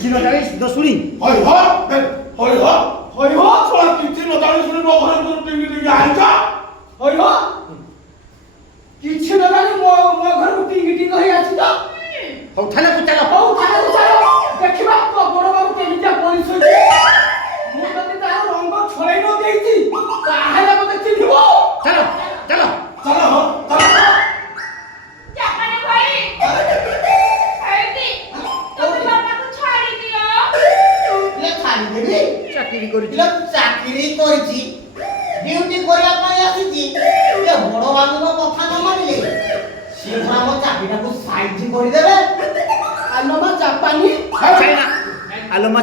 କିଛି ନ ଜାଣି ଦଶୁଣି ହଇ ହ ହଇ ହ ହଇ ହ ଶଳା କିଛି ନ ଜାଣି ଶୁଣି ମୋ ଘର ଭିତରୁ ଟିଙ୍ଗି ଟିଙ୍ଗି ଆଇଛ ହଇ ହ କିଛି ନ ଜାଣି ମୋ ଘରକୁ ଟିଙ୍ଗି ଟିଙ୍ଗି ହେଇ ଆସିଛ ହଉ ଥାନାକୁ ଚାଲ ହଉ ଥାନାକୁ ଚାଲ ଦେଖିବା ତୋ ବଡ଼ ବାବୁ କେମିତିଆ ପୋଲିସ ହୋଇଛି ମୁଁ ଯଦି ତାର ରଙ୍ଗ ଛଳେଇ ନ ଦେଇଛି ତାହେଲେ ମୋତେ ଚିହ୍ନିବ ଚାଲ ଚାଲ ଚାଲ ହ ଚାଲ ଜାପାନେ ଭାଇ ଏଇଟି ତମେ ବାପାକୁ ଛାଡ଼ି ଦିଅ ଲେ ଛାଡ଼ି ଦେବି ଚାକିରି କରିଛି ପିଲା ଚାକିରି କରିଛି ଡ୍ୟୁଟି କରିବା ପାଇଁ ଆସିଛି ଏ ବଡ଼ ବାବୁଙ୍କ କଥା ନ ମାନିଲେ ସିଏ ଆମ ଚାକିରିଟାକୁ ସାଇଜ କରିଦେବେ ଆଲୋ ମା ଜାପାନୀ ଚାଇନା ଆଲୋ ମା